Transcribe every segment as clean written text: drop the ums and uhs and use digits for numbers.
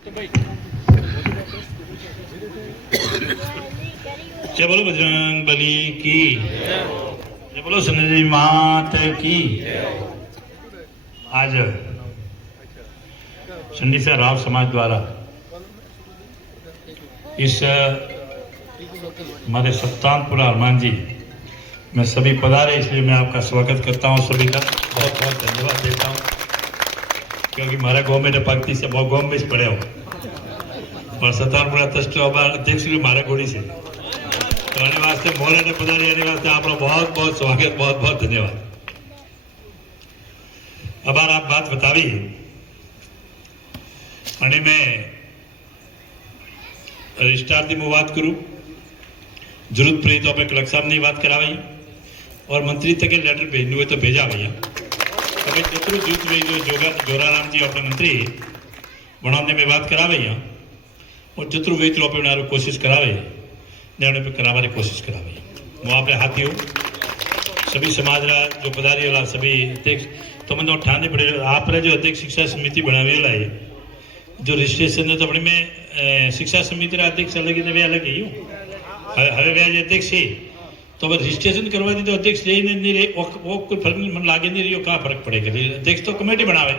जय बोलो बजरंग बली की, जय बोलो सन्निधि मात की। आज चंडीसा राव समाज द्वारा इस हमारे सप्तानपुरा हनुमान जी मैं सभी पधारे, इसलिए मैं आपका स्वागत करता हूं। सभी का बहुत बहुत धन्यवाद देता हूं, क्योंकि हमारे गाँव में पंक्ति से बहुत गाँव में पड़े हो और सत्तानपुरा ट्रस्ट अध्यक्ष भी मारे गोड़ी से, तो आने वास्ते मोरे ने पधारी आने वास्ते आपका बहुत बहुत स्वागत, बहुत बहुत धन्यवाद। अबार आप बात बतावी અને मैं रजिस्ट्रार थी मैं बात करूं, जरूरत पड़ी तो अपने कलेक्टर साहब ने बात करावी और मंत्री तक लेटर भेजनु हो तो भेजा भैया। अभी जितरू जूथ भाई जो जोराराम जी अपने मंत्री बनाने में बात करावे और जितरू भाई तो अपने कोशिश करावे ने पे कराने की कोशिश करावे। वो आप हाथी हो सभी समाज जो पधारी वाला सभी अध्यक्ष तो मैंने ठाने पड़े आपने जो अध्यक्ष शिक्षा समिति बनावेला है जो रजिस्ट्रेशन है तो अपने में शिक्षा समिति अध्यक्ष अलग वे अलग ही हवे वे अध्यक्ष है तो अब रजिस्ट्रेशन करवा दी तो अध्यक्ष नहीं रहे वो कोई फर्क मन लागे नहीं रही क्या फर्क पड़ेगा। अध्यक्ष तो कमेटी बनावे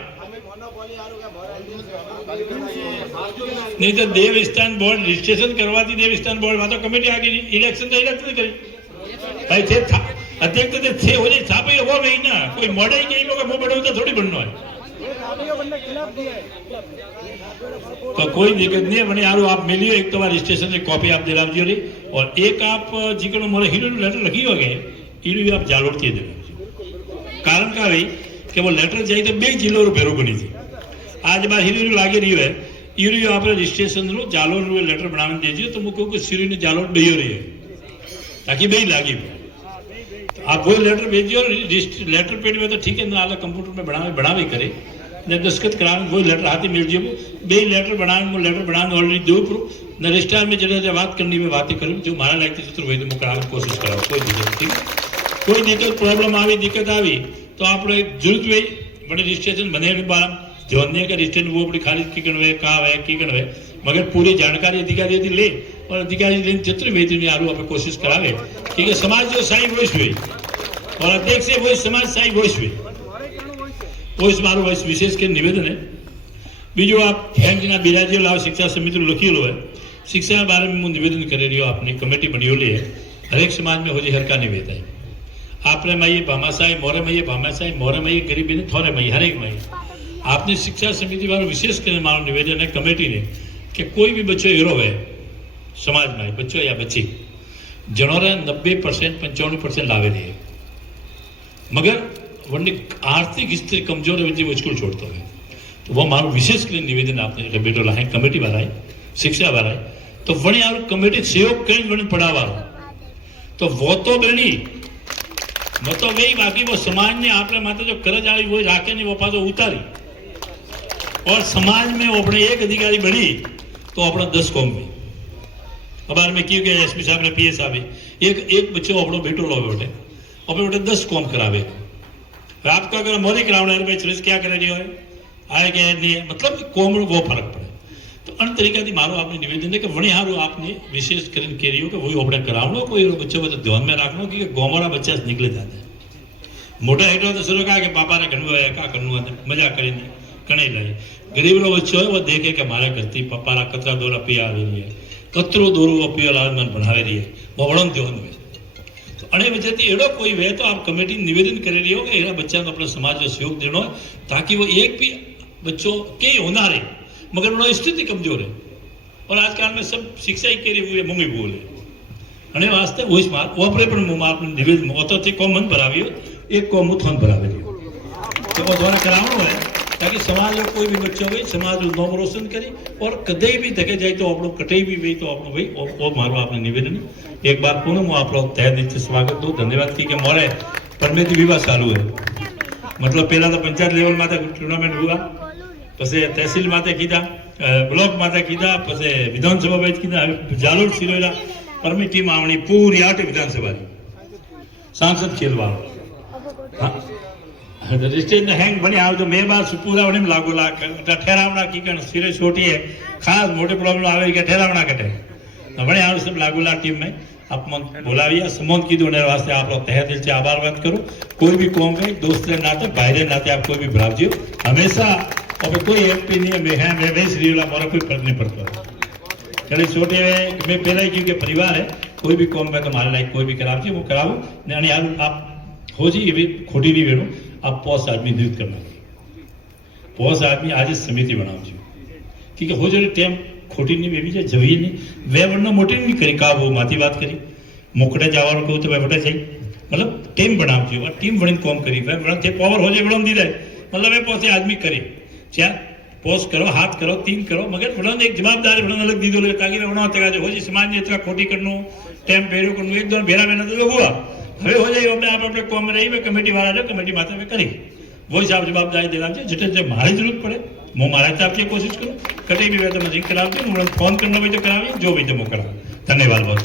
नहीं तो देवस्थान बोर्ड रजिस्ट्रेशन करवा दी, देवस्थान बोर्ड वहां तो कमेटी आ गई, इलेक्शन तो इलेक्शन नहीं करी भाई थे अध्यक्ष तो थे हो जाए था भाई वो वही ना कोई मॉडल ही कहीं लोग मुंह बढ़ो तो थोड़ी बनना है तो कोई दिक्कत नहीं है। बने यार आप मिलियो एक तो बार रजिस्ट्रेशन की कॉपी आप दिला दियो रे और एक आप जिकनो मोरे हीरो लेटर लखी हो गए हीरो भी आप जालोड़ के दे कारण का भाई कि वो लेटर जाए तो 2 जिलो भेरो बनी थी आज बार हीरो लागे रही है हीरो आप रजिस्ट्रेशन रो जालोर लेटर बनाने दीजिए तो मुझे कहूँ सीरी ने जालोर दइयो रही है ताकि बे लागी आप वो लेटर भेजियो लेटर पेड में तो ठीक है ना कंप्यूटर में बनावे करे दस्खत कराने वो लेटर हाथी मिल जाए बे लेटर बनाने लेटर बनाने ऑलरेडी दो न रजिस्ट्रार में जरा बात करनी में बातें करूँ जो मारा लायक चित्र वही तो कराने की कोशिश कराओ कोई दिक्कत ठीक है। कोई दिक्कत प्रॉब्लम आई दिक्कत आई तो आप जरूरत हुई बड़े रजिस्ट्रेशन बने ध्यान नहीं का रजिस्ट्रेशन वो अपनी खाली की कणवे कहा है की कणवे मगर पूरी जानकारी अधिकारी यदि ले और अधिकारी लेने चित्र वेदी आरू आप कोशिश करावे ठीक है। समाज जो साई वोइस हुई और अध्यक्ष से वही समाज साई वोइस हुई वोइस मारो वोइस विशेष के निवेदन है। बीजो आप बैंक बिराजी लाभ शिक्षा समिति लखीलो है शिक्षा बारे में निवेदन कर रही हो आपने कमेटी बनी है हर एक समाज में हो जाए हर का निवेद है आपने माइए भामाशाही मोरे माइए गरीबी ने थोड़े माइए हर एक माइए आपने शिक्षा समिति वालों विशेष कर मारो निवेदन है कमेटी ने कि कोई भी बच्चों हीरो है समाज में बच्चों या बच्ची जनोरे 90% 95% लावे रही है मगर वही आर्थिक स्थिति कमजोर है वो स्कूल छोड़ता है तो वो मारो विशेष कर निवेदन आपने बेटो लाए कमेटी वाला है शिक्षा वाला है तो वही यार कमेटी सहयोग कहीं वही पढ़ावा तो वो तो बनी मैं तो वही बाकी वो समाज ने आपने माते जो करज आई वो राखे नहीं वो पास उतारी और समाज में वो अपने एक अधिकारी बढ़ी तो अपना 10 कौम में अबार में क्यों गया एसपी साहब ने पीएस साहब एक बच्चों अपनो बेटो लो बेटे अपने बेटे 10 कौम करावे आपका अगर मोदी करावना है भाई क्या करे नहीं है आए क्या नहीं है मतलब कौम वो फर्क पड़े तो अन तरीका थी मारो आपने निवेदन है कि वणी हारो आपने विशेष करके कह रही हो कि वही अपने करावनो कोई बच्चों को ध्यान में रखना कि गोमरा बच्चा निकले जाते हैं मोटा हेठो तो शुरू कहा कि पापा ने घणु है क्या करनु है मजा करीने कणे लाई गरीब रो बच्चो है वो देखे कि मारे करती पापा रा कतरा दौरा पिया आ रही है कतरो दौरो पिया लाल मन बनावे रही है वो बड़ो ध्यान में तो अणे वजह थी एड़ो कोई वे तो आप कमेटी निवेदन कर रही हो कि एरा बच्चा को अपने समाज में सहयोग देना ताकि वो एक भी बच्चों के होना रहे मगर उन्होंने स्थिति कमजोर है और आजकल में सब शिक्षा ही करी हुई है मम्मी बोले अने वास्ते वही स्मार्ट वो अपने पण मुंह आपने निवेदन होतो थी कॉमन भरावियो एक कॉम थोन भरावे तो वो द्वारा करावनो है ताकि समाज में कोई भी बच्चों भाई समाज नाम रोशन करे और कदे भी धके जाए तो आप कटे भी भाई तो आप भाई वो मारो आपने निवेदन एक बार पुनः मैं आप तय दिल से स्वागत दो धन्यवाद की मोरे परमेती विवाह चालू है मतलब पहला तो पंचायत लेवल में टूर्नामेंट हुआ पसे तहसील माते कीधा ब्लॉक माते कीधा पसे विधानसभा में कीधा जालोर सिरोला परमी टीम आवनी पूरी 8 विधानसभा सांसद खेलवा हाँ रजिस्ट्रेशन हैंग बने आओ तो मैं बात पूरा उन्हें लागू ला ठहरावना की कण सिरे छोटी है खास मोटे प्रॉब्लम आवे के ठहरावना कटे बने आओ सब लागू ला टीम में आप बोलाविया समोन की दोने वास्ते आप लोग तहे दिल से आभार व्यक्त करो कोई भी कौम में दोस्त के नाते भाई के नाते आप कोई भी भरावजियो हमेशा और कोई एमपी नहीं है मैं वैसे रियोला मारा कोई फर्क नहीं पड़ता चले छोटे मैं पहले ही क्योंकि परिवार है कोई भी कौम में तो हमारे लायक कोई भी करावजिए वो करावो यानी यार आप हो जी ये भी खोटी नहीं वेणो आप पॉस आदमी नियुक्त करना पॉस आदमी आज समिति बनाओ क्योंकि हो जाए टेम खोटी नहीं वेवी जाए जवी नहीं वे वरना मोटी नहीं करी का वो माती बात करी मोकड़े जावा कहूँ तो वे बटे जाए मतलब टीम बनाओ और टीम बनी कॉम करी वे थे पावर हो जाए बड़ा दी रहे मतलब वे पॉसे आदमी करे क्या पोस्ट करो हाथ करो तीन करो मगर बड़ा एक जवाबदारी बड़ा अलग दीदो लगे ताकि बना हो जी समाज ने इतना खोटी करनो टेम पेरो करनो एक दो भेरा महीना तो हुआ હવે हो जाए अपने आप अपने कॉम में रही मैं कमेटी वाला जो कमेटी मात्र में करी वो हिसाब जवाबदारी देना चाहिए जितने जब हमारी जरूरत पड़े मैं हमारा हिसाब से कोशिश करूँ कहीं भी वह तो मैं करावी हूँ फोन करना भी तो करावी जो भी तो मैं करा धन्यवाद बहुत